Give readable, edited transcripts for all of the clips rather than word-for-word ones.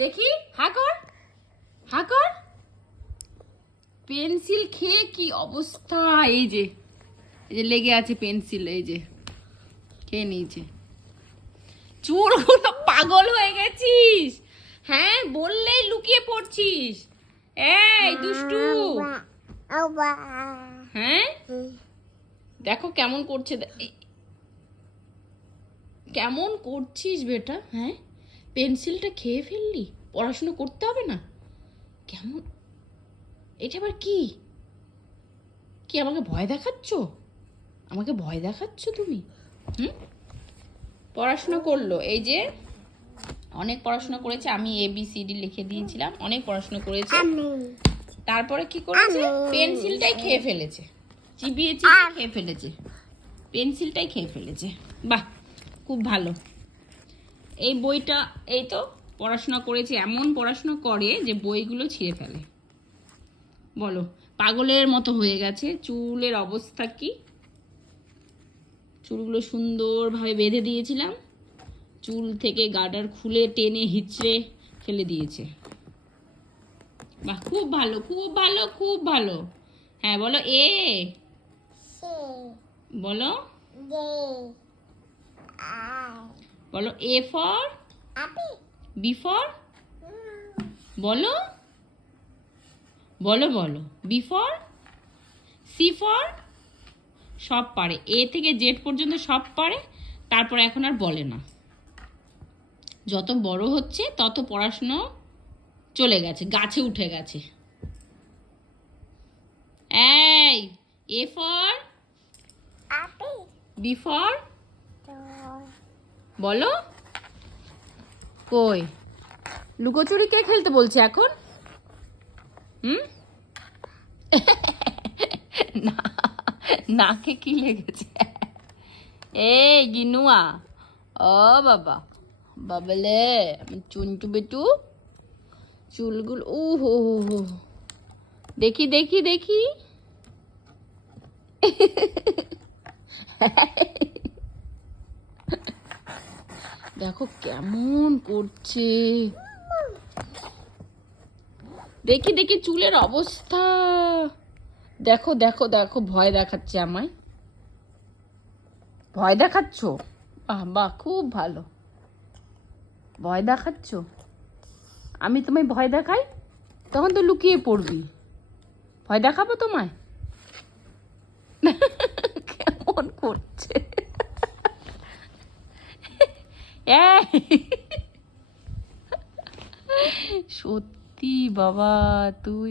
দেখি হা কর, হা কর। পেন্সিল খেয়ে কি অবস্থা! এই যে লেগে আছে পেন্সিল, এই যে খেয়ে নিয়েছে। চোরগুলো পাগল হয়ে গেছিস। হ্যাঁ, বললেই লুকিয়ে পড়ছিস। এই দুষ্টু। হ্যাঁ, দেখো কেমন করছে, কেমন করছিস বেটা। হ্যাঁ, পেন্সিলটা খেয়ে ফেললি, পড়াশোনা করতে হবে না? কেমন, এটা আবার কি? কি আমাকে ভয় দেখাচ্ছ? আমাকে ভয় দেখাচ্ছ তুমি? হুম, পড়াশোনা করলো, এই যে অনেক পড়াশোনা করেছে। আমি ABCD লিখে দিয়েছিলাম, অনেক পড়াশোনা করেছে। তারপরে কি করেছে? পেন্সিলটাই খেয়ে ফেলেছে, চিবিয়ে চিবিয়ে খেয়ে ফেলেছে, পেন্সিলটাই খেয়ে ফেলেছে। বাহ, খুব ভালো। এই বইটা, এই তো পড়াশোনা করেছে, এমন পড়াশোনা করে যে বইগুলো ছিঁড়ে ফেলে। বলো, পাগলের মতো হয়ে গেছে। চুলের অবস্থা কি! চুলগুলো সুন্দরভাবে বেঁধে দিয়েছিলাম, চুল থেকে গার্ডার খুলে টেনে হিচড়ে ফেলে দিয়েছে। বাহ, খুব ভালো, খুব ভালো, খুব ভালো। হ্যাঁ বলো, এ বলো, বলো A ফর B ফর, বলো বলো বলো, B ফর C ফর। সব পারে, A থেকে Z পর্যন্ত সব পারে। তারপর এখন আর বলে না। যত বড় হচ্ছে তত পড়াশুনো চলে গেছে, গাছে উঠে গেছে। এই A ফর B ফর, বলো। কই, লুকোচুরি কে খেলতে বলছে এখন? হুম, না, নাকে কি লেগেছে? এই গিনুয়া, ও বাবা, বাবলে চুনটু বেটু, চুলগুলো ও হো হো হো, দেখি দেখি দেখি। দেখো কেমন করছে, দেখি দেখি চুলের অবস্থা। দেখো দেখো দেখো, ভয় দেখাচ্ছে আমায়, ভয় দেখাচ্ছ। বাহ বাহ, খুব ভালো, ভয় দেখাচ্ছ। আমি তোমায় ভয় দেখাই, তখন তো লুকিয়ে পড়বি। ভয় দেখাবো তোমায়? কেমন করছে! সত্যি বাবা, তুই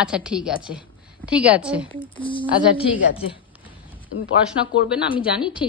আচ্ছা ঠিক আছে, ঠিক আছে, আচ্ছা ঠিক আছে, তুমি পড়াশোনা করবে না আমি জানি, ঠিক আছে।